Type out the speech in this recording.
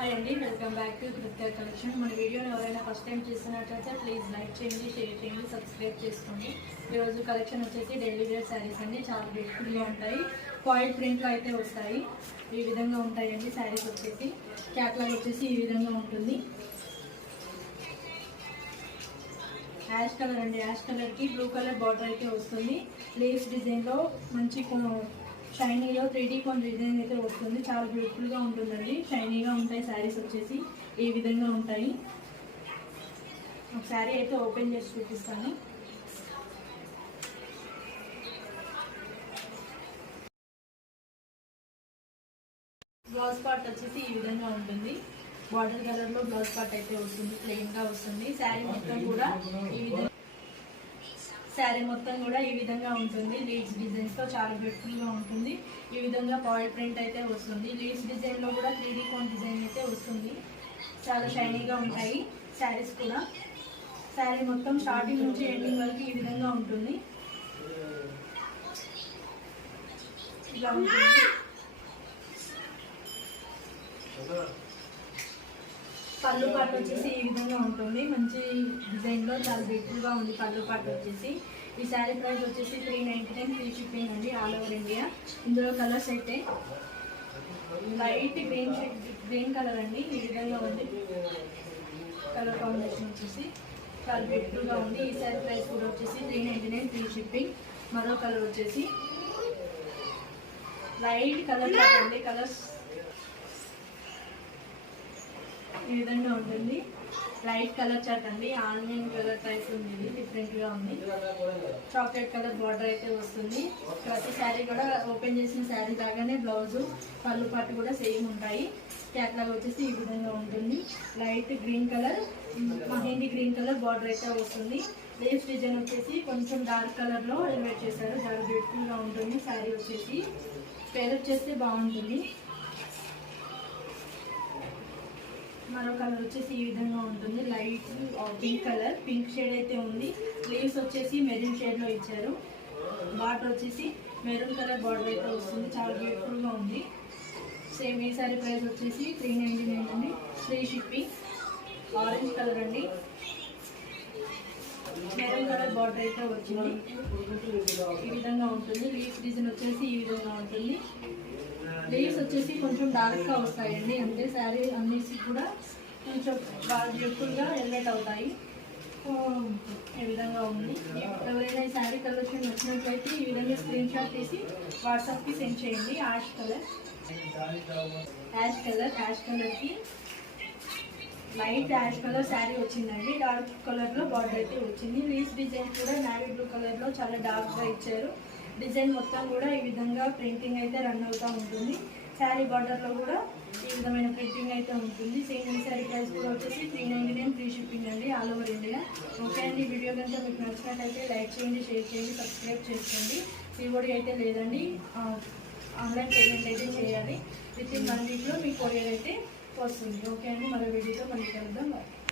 Hi అండి, welcome back to Kritya collection. మన వీడియోని ఎవరైనా ఫస్ట్ టైం చూస్తున్నట్లయితే ప్లీజ్ లైక్ చేయండి, షేర్ చేయండి, సబ్స్క్రైబ్ చేసుకోండి. ఈరోజు కలెక్షన్ వచ్చేసి డైలీ వేర్ శారీస్ అండి. చాలా బ్యూటిఫుల్గా ఉంటాయి. ఫాయిల్ ప్రింట్లో అయితే వస్తాయి. ఈ విధంగా ఉంటాయండి శారీస్ వచ్చేసి. క్యాట్లాగ్ వచ్చేసి ఈ విధంగా ఉంటుంది. యాష్ కలర్ అండి, యాష్ కలర్కి బ్లూ కలర్ బార్డర్ అయితే వస్తుంది. లేస్ డిజైన్లో మంచి షైనీలో 3D కొన్ని డిజైన్ అయితే వస్తుంది. చాలా బ్యూటిఫుల్గా ఉంటుందండి. షైనీగా ఉంటాయి శారీస్ వచ్చేసి ఈ విధంగా ఉంటాయి. ఒక శారీ అయితే ఓపెన్ చేసి చూపిస్తాను. బ్లౌజ్ పార్ట్ వచ్చేసి ఈ విధంగా ఉంటుంది. బార్డర్ కలర్లో బ్లౌజ్ పార్ట్ అయితే వస్తుంది. ప్లెయిన్గా వస్తుంది. శారీ మొత్తం కూడా ఈ విధంగా ఉంటుంది. లీడ్స్ డిజైన్స్తో చాలా బ్యూటిఫుల్గా ఉంటుంది. ఈ విధంగా ఫాయిల్ ప్రింట్ అయితే వస్తుంది. లీడ్స్ డిజైన్లో కూడా 3D కోన్ డిజైన్ అయితే వస్తుంది. చాలా షైనీగా ఉంటాయి శారీస్ కూడా. శారీ మొత్తం స్టార్టింగ్ నుంచి ఎండింగ్ వరకు ఈ విధంగా ఉంటుంది. ఇలా ఉంటుంది. పళ్ళు పాటు వచ్చేసి ఈ విధంగా ఉంటుంది. మంచి డిజైన్లో చాలా బ్యూటిఫుల్గా ఉంది పళ్ళు పాటు వచ్చేసి. ఈ శారీ ప్రైస్ వచ్చేసి 399 ఫ్రీ షిప్పింగ్ అండి, ఆల్ ఓవర్ ఇండియా. ఇందులో కలర్స్ అయితే లైట్ గ్రీన్ కలర్ అండి. ఈ విధంగా ఉంది కలర్ కాంబినేషన్ వచ్చేసి. చాలా బ్యూటిఫుల్గా ఉంది. ఈ శారీ ప్రైస్ కూడా వచ్చేసి 399 ఫ్రీ షిప్పింగ్. మరో కలర్ వచ్చేసి లైట్ కలర్ అండి. కలర్స్ ఈ విధంగా ఉంటుంది. లైట్ కలర్ చార్ట్ అండి. ఆనియన్ కలర్ టైప్ ఉంది. డిఫరెంట్గా ఉంది. చాక్లెట్ కలర్ బార్డర్ అయితే వస్తుంది. ప్రతి శారీ కూడా ఓపెన్ చేసిన శారీ లాగానే బ్లౌజు పళ్ళు పాటు కూడా సేమ్ ఉంటాయి. క్యాట్లాగ్ వచ్చేసి ఈ విధంగా ఉంటుంది. Light green colour, mehndi green colour border అయితే వస్తుంది. లేస్ డిజైన్ వచ్చేసి కొంచెం డార్క్ కలర్లో ఎలివేట్ చేశారు. చాలా బ్యూటిఫుల్గా ఉంటుంది శారీ వచ్చేసి. పేరప్ చేస్తే బాగుంటుంది. మరో కలర్ వచ్చేసి ఈ విధంగా ఉంటుంది. Light pink colour, pink shade అయితే ఉంది. లీవ్స్ వచ్చేసి మెరూన్ షేడ్లో ఇచ్చారు. బార్డర్ వచ్చేసి మెరూన్ కలర్ బార్డర్ అయితే వస్తుంది. చాలా బ్యూటిఫుల్గా ఉంది. సేమ్ ఈ సారీ ప్రైస్ వచ్చేసి 399 అండి, ఫ్రీ షిప్పింగ్. ఆరెంజ్ కలర్ అండి. మెరూన్ కలర్ బార్డర్ అయితే వచ్చింది. ఈ విధంగా ఉంటుంది. లీవ్స్ డిజైన్ వచ్చేసి ఈ విధంగా ఉంటుంది. లీవ్స్ వచ్చేసి కొంచెం డార్క్గా వస్తాయండి. అంటే శారీ అన్నిసి కూడా కొంచెం బాగా బ్యూటిఫుల్గా ఎలివేట్ అవుతాయి. ఈ విధంగా ఉంది. ఎవరైనా ఈ శారీ కలెక్షన్ వచ్చినట్లయితే ఈ విధంగా స్క్రీన్ షాట్ తీసి వాట్సాప్కి సెండ్ చేయండి. యాష్ కలర్కి లైట్ యాష్ కలర్ శారీ వచ్చిందండి. డార్క్ కలర్లో బార్డర్ అయితే వచ్చింది. లీవ్స్ డిజైన్ కూడా నావీ బ్లూ కలర్లో చాలా డార్క్గా ఇచ్చారు. డిజైన్ మొత్తం కూడా ఈ విధంగా ప్రింటింగ్ అయితే రన్ అవుతూ ఉంటుంది. శారీ బార్డర్లో కూడా ఈ విధమైన ప్రింటింగ్ అయితే ఉంటుంది. సేమ్ ఈ శారీ ప్రైస్ కూడా వచ్చేసి 399 ఫ్రీ షిప్పింగ్ అండి, ఆల్ ఓవర్ ఇండియా. ఓకే అండి, వీడియో కనుక మీకు నచ్చినట్లయితే లైక్ చేయండి, షేర్ చేయండి, సబ్స్క్రైబ్ చేసుకోండి. సిఓడి అయితే లేదండి, ఆన్లైన్ పేమెంట్ అయితే చేయాలి. విత్ ఇన్ 1 వీక్లో మీ కొరియర్ అయితే వస్తుంది. ఓకే అండి, మరో వీడియోతో మళ్ళీ కలుద్దాం.